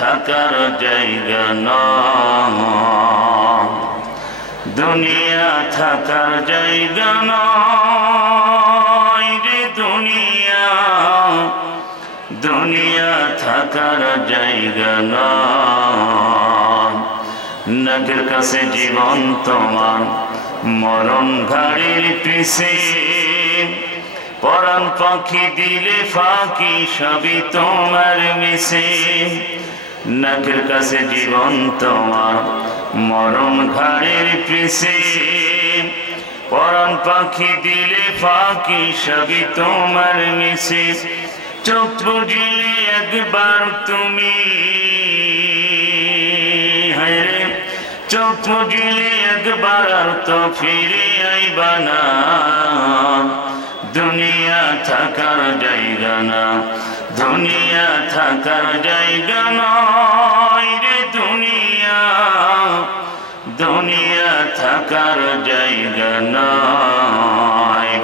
থাকার জায়গা নয়, দুনিয়া থাকার জায়গা নয় রে দুনিয়া, দুনিয়া থাকার জায়গা নয়। নাকের কাছে জীবন তোমার, মরণ ঘাড়ির পিছে, পরাণ পাখি দিলে ফাঁকি সবই তোমার মিশে। নাকের কাছে জীবন তোমার, মরণ ঘাড়ের পিছে, পরাণ পাখি দিলে ফাঁকি সবই তোমার মিশে। চোখ বুঝিলে একবার তুমি, হায়রে চোখ বুঝিলে একবার আর তো ফিরে আইবা না, দুনিয়া থাকার জায়গা না, দুনিয়া থাকার জায়গা নয় রে দুনিয়া, দুনিয়া থাকার জায়গা নয়।